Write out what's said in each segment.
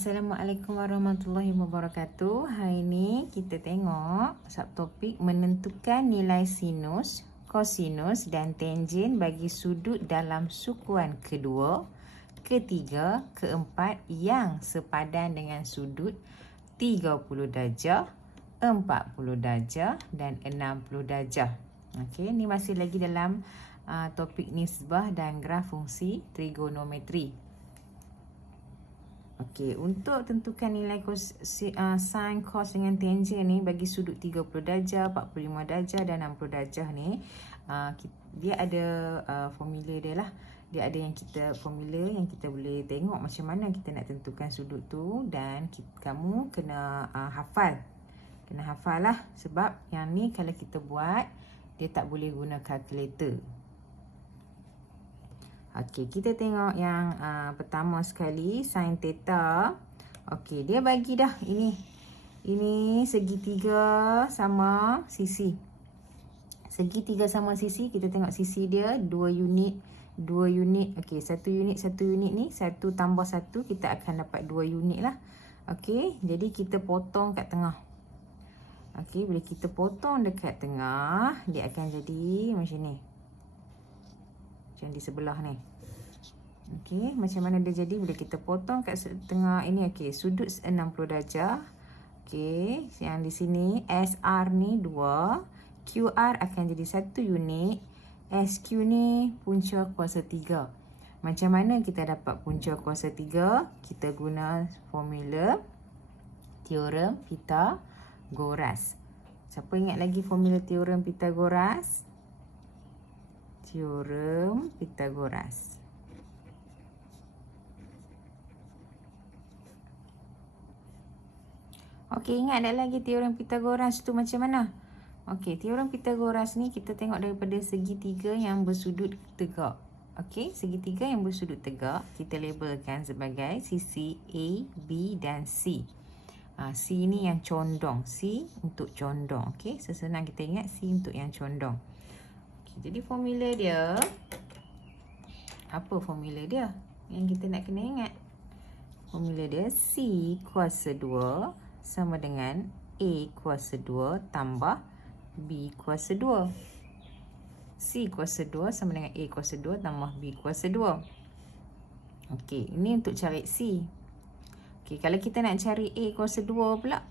Assalamualaikum warahmatullahi wabarakatuh. Hari ini kita tengok subtopik menentukan nilai sinus, kosinus dan tangen bagi sudut dalam sukuan kedua, ketiga, keempat yang sepadan dengan sudut 30 darjah, 40 darjah dan 60 darjah. Okey, ni masih lagi dalam topik nisbah dan graf fungsi trigonometri. Okey, untuk tentukan nilai sin, cos dengan tangen ni bagi sudut 30 darjah, 45 darjah dan 60 darjah ni, dia ada formula dia lah. Dia ada formula yang kita boleh tengok macam mana kita nak tentukan sudut tu, dan kamu kena hafal. Kena hafal lah, sebab yang ni kalau kita buat, dia tak boleh guna kalkulator. Okey, kita tengok yang pertama sekali, sin theta. Okey, dia bagi dah ini segitiga sama sisi. Segitiga sama sisi, kita tengok sisi dia 2 unit. Okey, 1 unit ni 1 tambah 1, kita akan dapat 2 unit lah. Okey, jadi kita potong kat tengah. Okey, bila kita potong dekat tengah, dia akan jadi macam ni. Macam di sebelah ni. Okey, macam mana dia jadi bila kita potong kat tengah ini. Okey, sudut 60 darjah. Okey, yang di sini SR ni 2, QR akan jadi 1 unit, SQ ni punca kuasa 3. Macam mana kita dapat punca kuasa 3? Kita guna formula teorem Pythagoras. Siapa ingat lagi formula teorem Pythagoras? Teorem Pythagoras. Okey, ingat tak lagi teorem Pythagoras tu macam mana? Okey, teorem Pythagoras ni kita tengok daripada segitiga yang bersudut tegak. Okey, segitiga yang bersudut tegak kita labelkan sebagai sisi A, B dan C. C ni yang condong. C untuk condong. Okey, sesenang kita ingat C untuk yang condong. Jadi formula dia, apa formula dia yang kita nak kena ingat? Formula dia C kuasa 2 sama dengan A kuasa 2 tambah B kuasa 2. C kuasa 2 sama dengan A kuasa 2 tambah B kuasa 2. Okey, ini untuk cari C. Okey, kalau kita nak cari A kuasa 2 pula.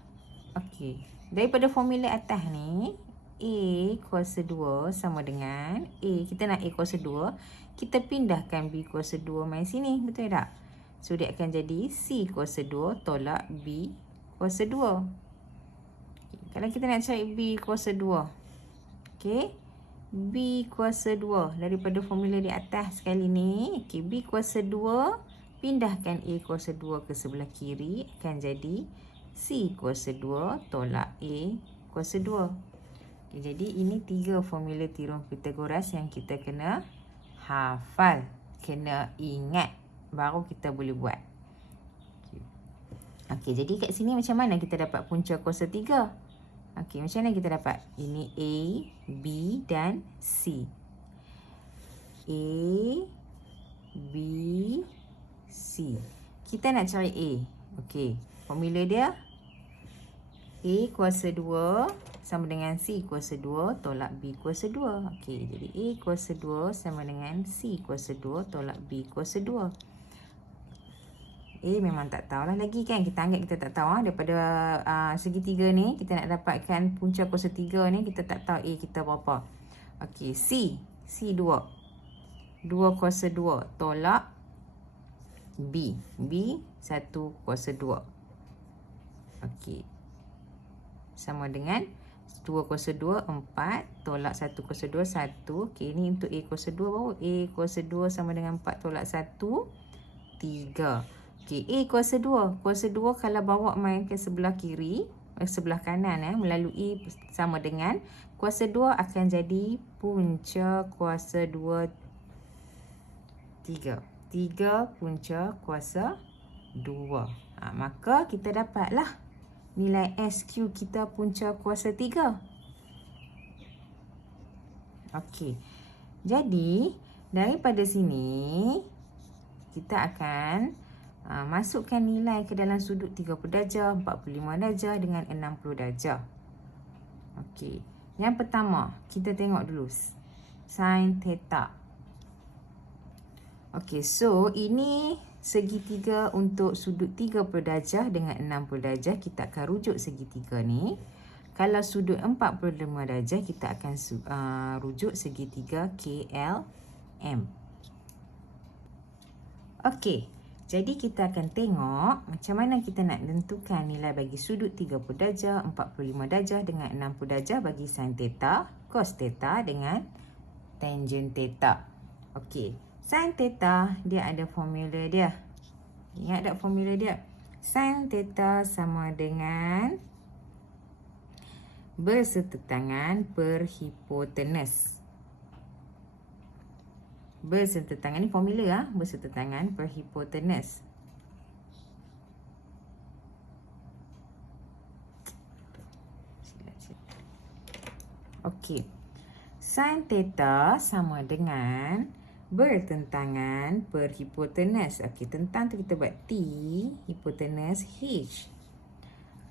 Okey, daripada formula atas ni, A kuasa 2 sama dengan A. Kita nak A kuasa 2. Kita pindahkan B kuasa 2 main sini. Betul tak? So, dia akan jadi C kuasa 2 tolak B kuasa 2. Okay. Kalau kita nak cari B kuasa 2. Okay. B kuasa 2. Daripada formula di atas sekali ni. Okay. B kuasa 2. Pindahkan A kuasa 2 ke sebelah kiri. Akan jadi C kuasa 2 tolak A kuasa 2. Okay, jadi ini 3 formula teorem Pythagoras yang kita kena hafal, kena ingat, baru kita boleh buat. Okey, jadi kat sini macam mana kita dapat punca kuasa 3? Okey, macam mana kita dapat? Ini A, B dan C. A, B, C. Kita nak cari A. Okey, formula dia A kuasa 2 sama dengan C kuasa 2 tolak B kuasa 2. Okey, jadi A kuasa 2 sama dengan C kuasa 2 tolak B kuasa 2. A memang tak tahulah lagi kan. Kita anggap kita tak tahu. Daripada segitiga ni, kita nak dapatkan punca kuasa 3 ni, kita tak tahu A kita berapa. Okey, C 2. 2 kuasa 2 tolak B. B 1 kuasa 2. Okey. Sama dengan 2 kuasa 2, 4 tolak 1 kuasa 2, 1. Okey, ni untuk A kuasa 2 baru. A kuasa 2 sama dengan 4 tolak 1, 3. Okey, A kuasa 2. Kuasa 2 kalau bawa main ke sebelah kiri, sebelah kanan melalui sama dengan kuasa 2 akan jadi punca kuasa 2, 3. 3 punca kuasa 2. Maka kita dapatlah nilai SQ kita punca kuasa 3. Okey. Jadi, daripada sini kita akan Masukkan nilai ke dalam sudut 30 darjah, 45 darjah dengan 60 darjah. Okey. Yang pertama, kita tengok dulu. Sin theta. Okey, so ini segitiga untuk sudut 30 darjah dengan 60 darjah. Kita akan rujuk segitiga ni. Kalau sudut 45 darjah, kita akan rujuk segitiga KLM. Okey, jadi kita akan tengok macam mana kita nak tentukan nilai bagi sudut 30 darjah, 45 darjah dengan 60 darjah bagi sin theta, cos theta dengan tangent theta. Okey, sin theta dia ada formula dia. Ingat tak formula dia? Sin theta sama dengan bersetetangan per hipotenus. Bersetetangan ni formula bersetetangan per hipotenus. Okey. Sin theta sama dengan bertentangan per hipotenus. Okey, tentang tu kita buat T, hipotenus H.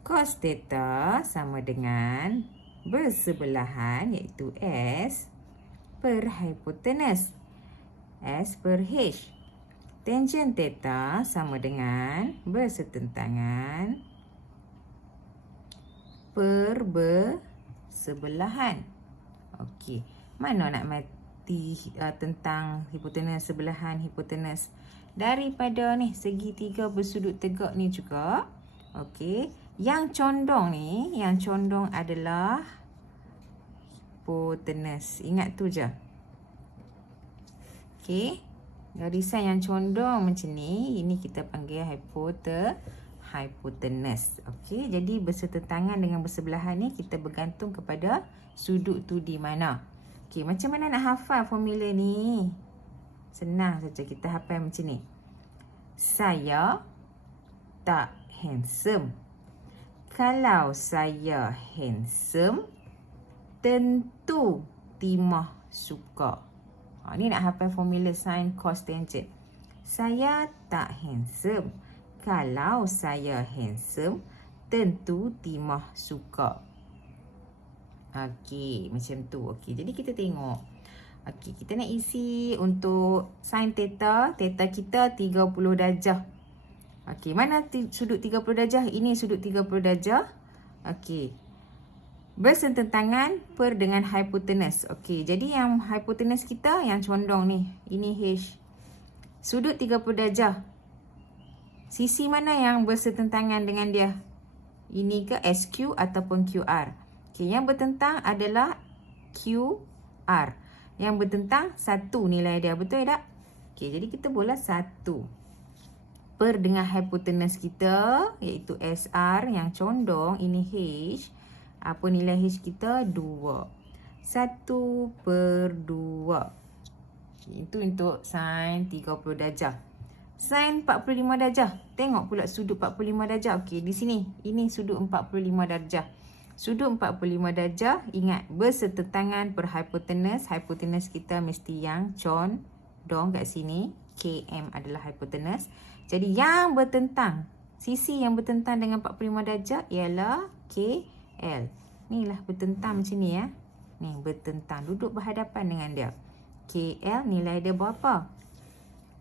Cos theta sama dengan bersebelahan iaitu S per hipotenus. S per H. Tangent theta sama dengan bersetentangan per bersebelahan. Okey, mana nak mati tentang hipotenus, sebelahan hipotenus? Daripada ni segitiga bersudut tegak ni juga. Okey, yang condong ni, yang condong adalah hipotenus. Ingat tu je. Okey, garisan yang condong macam ni, ini kita panggil hipotenus. Okey, jadi bersetentangan dengan bersebelahan ni kita bergantung kepada sudut tu di mana. Okey, macam mana nak hafal formula ni? Senang saja, kita hafal macam ni. Saya tak handsome. Kalau saya handsome, tentu Timah suka. Ni nak hafal formula sin, cos, tangent. Saya tak handsome. Kalau saya handsome, tentu Timah suka. Okey, macam tu. Okey, jadi kita tengok. Okey, kita nak isi untuk sin theta. Theta kita 30 darjah. Okey, mana sudut 30 darjah? Ini sudut 30 darjah. Okey. Bersetentangan per dengan hipotenus. Okey, jadi yang hipotenus kita yang condong ni, ini H. Sudut 30 darjah. Sisi mana yang bersetentangan dengan dia? Ini ke SQ ataupun QR? Okey, yang bertentang adalah QR. Yang bertentang 1 nilai dia, betul tak? Okey, jadi kita buatlah 1 per dengan hipotenus kita iaitu SR yang condong, ini H. Apa nilai H kita? 2. 1 per 2. Itu untuk sin 30 darjah. Sin 45 darjah. Tengok pula sudut 45 darjah. Okey, di sini. Ini sudut 45 darjah. Sudut 45 darjah, ingat bersetentangan per hipotenus. Hipotenus kita mesti yang condong kat sini. KM adalah hipotenus. Jadi yang bertentang, sisi yang bertentang dengan 45 darjah ialah KL. Inilah bertentang macam ni ya. Ni bertentang, duduk berhadapan dengan dia. KL nilai dia berapa?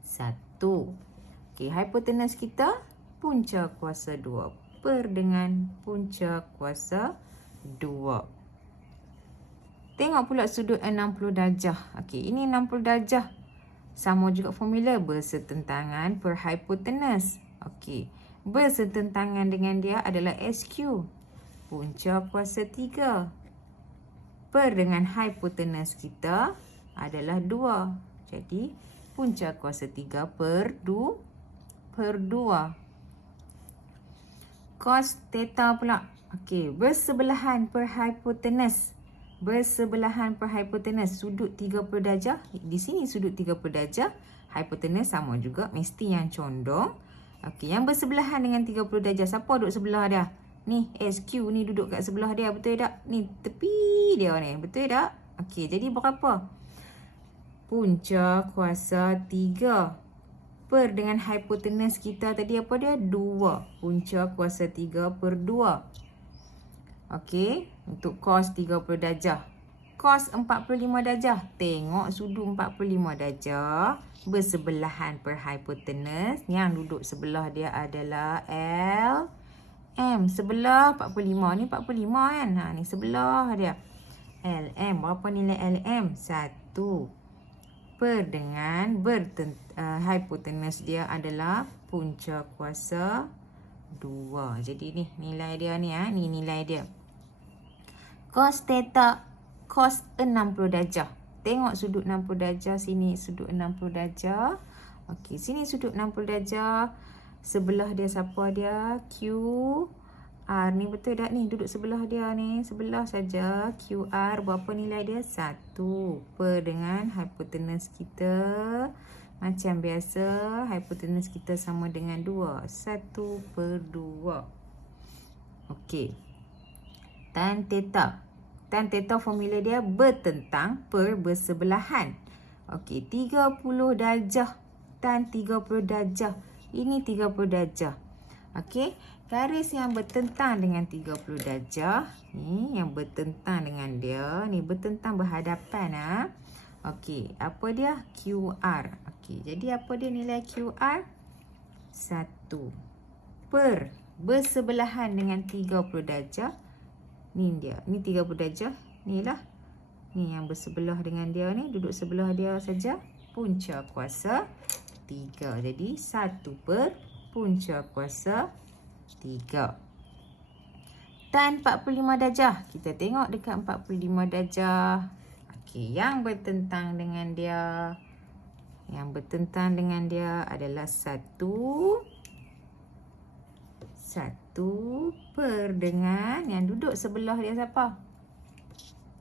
1. Okey, hipotenus kita punca kuasa 2 per dengan punca kuasa 2. Tengok pula sudut 60 darjah. Okey, ini 60 darjah. Sama juga formula bersetentangan per hipotenus. Okey, bersetentangan dengan dia adalah SQ. Punca kuasa 3 per dengan hipotenus kita adalah 2. Jadi, punca kuasa 3 per 2. Cos theta pula. Okey, bersebelahan per hipotenus. Bersebelahan per hipotenus. Sudut 30 darjah. Di sini sudut 30 darjah. Hipotenus sama juga. Mesti yang condong. Okey, yang bersebelahan dengan 30 darjah. Siapa duduk sebelah dia? Ni SQ ni duduk kat sebelah dia, betul tak? Ni tepi dia ni, betul tak? Okey, jadi berapa? Punca kuasa 3 per dengan hipotenus kita tadi apa dia? 2. Punca kuasa 3 per 2. Okey, untuk cos 30 darjah. Cos 45 darjah. Tengok sudut 45 darjah bersebelahan per hipotenus. Yang duduk sebelah dia adalah L M. Sebelah 45 ni 45 kan. Ni sebelah dia. LM. Berapa nilai LM? 1. Per dengan hipotenus dia adalah punca kuasa 2. Jadi ni nilai dia ni. Ni nilai dia. Cos theta. Cos 60 darjah. Tengok sudut 60 darjah sini. Sudut 60 darjah. Okey, sini sudut 60 darjah. Sebelah dia siapa dia? QR. Ni betul tak ni? Duduk sebelah dia ni. Sebelah saja. QR. Berapa nilai dia? 1. Per dengan hipotenus kita. Macam biasa. Hipotenus kita sama dengan 2. 1 per 2. Okey. Tan theta. Tan theta formula dia bertentang per bersebelahan. Okey. 30 darjah. Tan 30 darjah. Ini 30 darjah. Okey. Garis yang bertentang dengan 30 darjah. Ni yang bertentang dengan dia. Ni bertentang berhadapan. Okey. Apa dia? QR. Okey. Jadi apa dia nilai QR? 1. Per bersebelahan dengan 30 darjah. Ni dia. Ni 30 darjah. Ni lah. Ni yang bersebelah dengan dia ni. Duduk sebelah dia saja. Punca kuasa 3. Jadi 1 per punca kuasa 3. Tan 45 darjah. Kita tengok dekat 45 darjah. Okey, yang bertentang dengan dia. Yang bertentang dengan dia adalah 1 per dengan yang duduk sebelah dia siapa?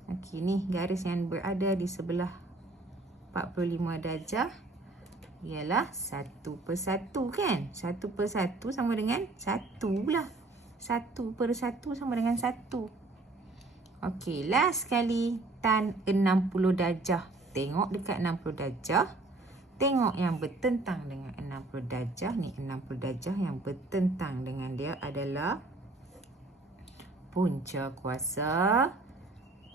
Okey, ni garis yang berada di sebelah 45 darjah. Ialah 1 per 1 kan? 1 per 1 sama dengan 1 pula. 1 per 1 sama dengan 1. Okey, last sekali. Tan 60 darjah. Tengok dekat 60 darjah. Tengok yang bertentang dengan 60 darjah. Ni 60 darjah yang bertentang dengan dia adalah punca kuasa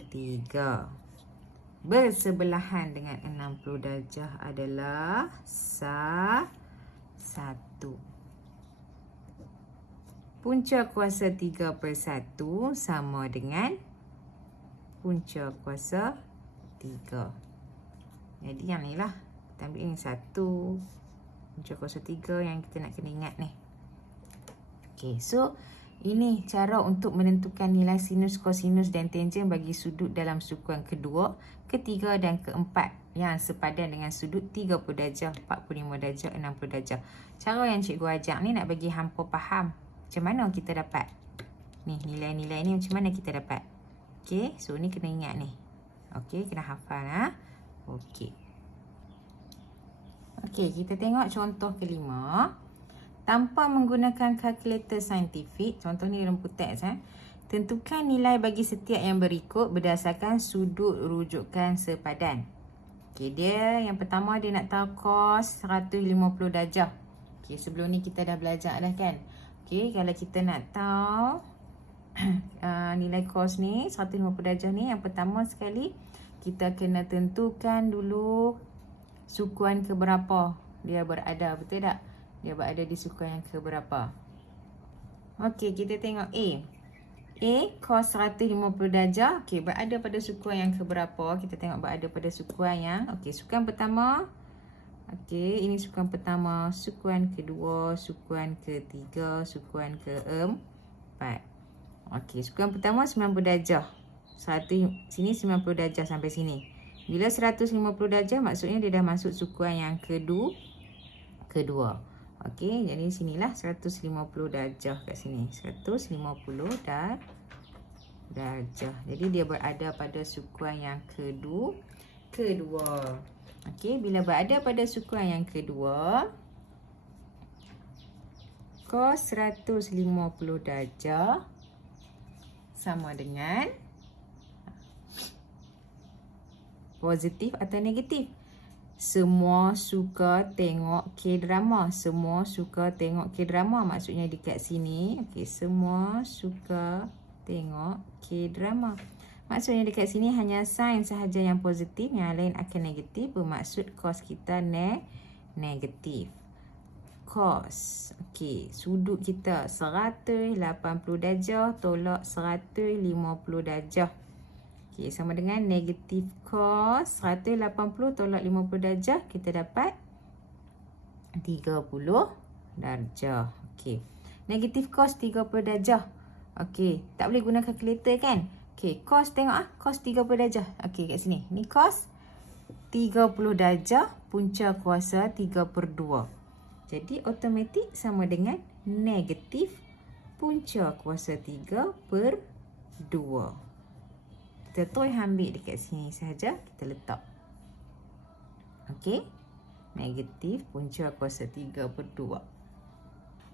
3. Bersebelahan dengan 60 darjah adalah 1. Punca kuasa 3 per 1 sama dengan punca kuasa 3. Jadi yang ni lah. Kita ambil ni 1. Punca kuasa 3 yang kita nak kena ingat ni. Okay, so ini cara untuk menentukan nilai sinus, kosinus dan tangen bagi sudut dalam sukuan kedua, ketiga dan keempat yang sepadan dengan sudut 30 darjah, 45 darjah, 60 darjah. Cara yang cikgu ajar ni nak bagi hampa faham macam mana kita dapat. Ni nilai-nilai ni macam mana kita dapat. Okay, so ni kena ingat ni. Okay, kena hafal. Okay. Okay, kita tengok contoh kelima. Tanpa menggunakan kalkulator saintifik, contoh ni dalam teks. Tentukan nilai bagi setiap yang berikut berdasarkan sudut rujukan sepadan. Okay, dia yang pertama dia nak tahu cos 150 darjah. Okay, sebelum ni kita dah belajar dah kan. Okay, kalau kita nak tahu nilai cos ni 150 darjah ni, yang pertama sekali kita kena tentukan dulu sukuan keberapa dia berada, betul tak? Dia berada di sukuan yang keberapa. Okey, kita tengok A. A cos 150 darjah. Okey, berada pada sukuan yang keberapa? Kita tengok berada pada sukuan yang, okey, sukuan pertama. Okey, ini sukuan pertama, sukuan kedua, sukuan ketiga, sukuan keempat. Okey, sukuan pertama 90 darjah. Sini 90 darjah sampai sini. Bila 150 darjah maksudnya dia dah masuk sukuan yang kedua. Okey, jadi sinilah 150 darjah kat sini. 150 darjah. Jadi dia berada pada sukuan yang kedua. Okey, bila berada pada sukuan yang kedua, cos 150 darjah sama dengan positif atau negatif. Semua suka tengok K-drama. Semua suka tengok K-drama. Maksudnya dekat sini. Okey, semua suka tengok K-drama. Maksudnya dekat sini hanya sign sahaja yang positif. Yang lain akan negatif. Bermaksud cos kita negatif. Cos. Okey, sudut kita 180 darjah tolak 150 darjah. Okey, sama dengan negatif cos 180 tolak 50 darjah, kita dapat 30 darjah. Okey. Negatif cos 30 darjah. Okey, tak boleh guna kalkulator kan? Okey, cos tengok cos 30 darjah. Okey, kat sini. Ni cos 30 darjah, punca kuasa 3/2. Jadi automatik sama dengan negatif punca kuasa 3/2. Kita terus ambil dekat sini sahaja, kita letak. Okey. Negatif punca kuasa 3/2.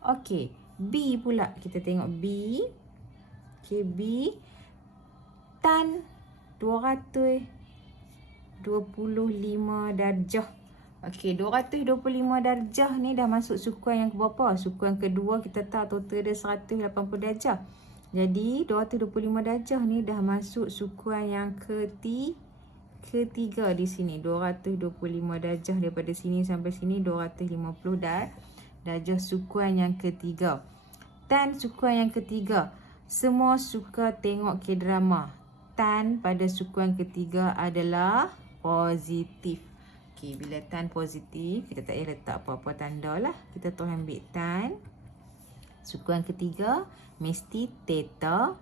Okey, B pula. Kita tengok B. Okey, B tan 225 darjah. Okey, 225 darjah ni dah masuk sukuan yang keberapa? Sukuan kedua, kita tahu total dia 180 darjah. Jadi 225 darjah ni dah masuk sukuan yang ketiga di sini. 225 darjah daripada sini sampai sini 250 darjah sukuan yang ketiga. Tan sukuan yang ketiga. Semua suka tengok K-drama. Tan pada sukuan ketiga adalah positif. Okey, bila tan positif, kita tak payah letak apa-apa tanda lah. Kita terus ambil tan. Sukuan ketiga mesti theta.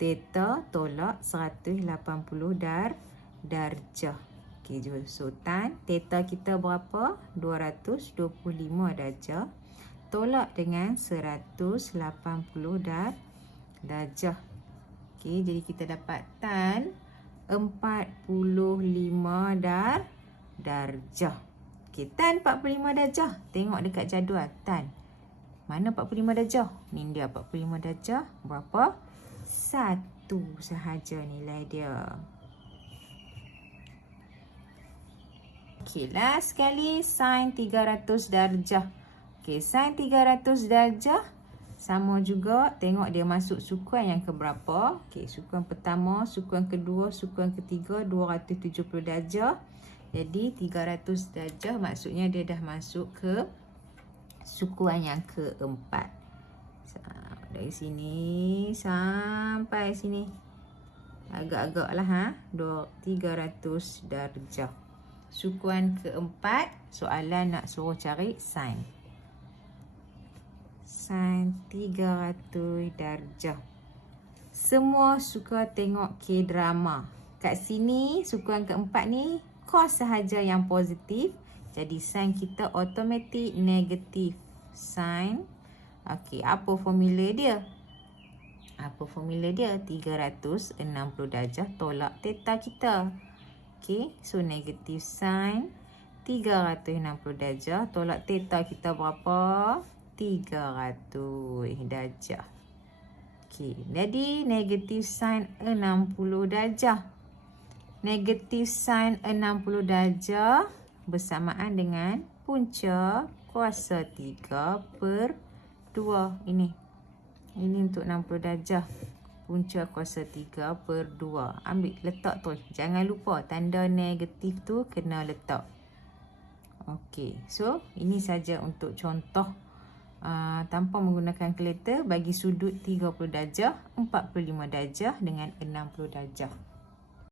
Theta tolak 180 darjah. Okey, so tan theta kita berapa? 225 darjah. Tolak dengan 180 darjah. Okey, jadi kita dapat tan 45 darjah. Okey, tan 45 darjah. Tengok dekat jadual tan. Mana 45 darjah? Ni dia 45 darjah. Berapa? 1 sahaja nilai dia. Okey, last sekali sin 300 darjah. Okey, sin 300 darjah sama juga. Tengok dia masuk sukuan yang keberapa. Okey, sukuan pertama, sukuan kedua, sukuan ketiga 270 darjah. Jadi 300 darjah maksudnya dia dah masuk ke sukuan yang keempat. Dari sini sampai sini. Agak-agak lah 300 darjah. Sukuan keempat, soalan nak suruh cari sin. Sin 300 darjah. Semua suka tengok K-drama. Kat sini, sukuan keempat ni, cos sahaja yang positif. Jadi sin kita automatik negatif. Sin. Okey, apa formula dia? Apa formula dia? 360 darjah tolak theta kita. Okey, so negatif sin 360 darjah tolak theta kita berapa? 300 darjah. Okey, jadi negatif sin 60 darjah. Negatif sin 60 darjah bersamaan dengan punca kuasa 3/2. Ini untuk 60 darjah. Punca kuasa 3/2. Ambil, letak tu. Jangan lupa tanda negatif tu kena letak. Okey, so ini saja untuk contoh tanpa menggunakan kalkulator bagi sudut 30 darjah, 45 darjah dengan 60 darjah.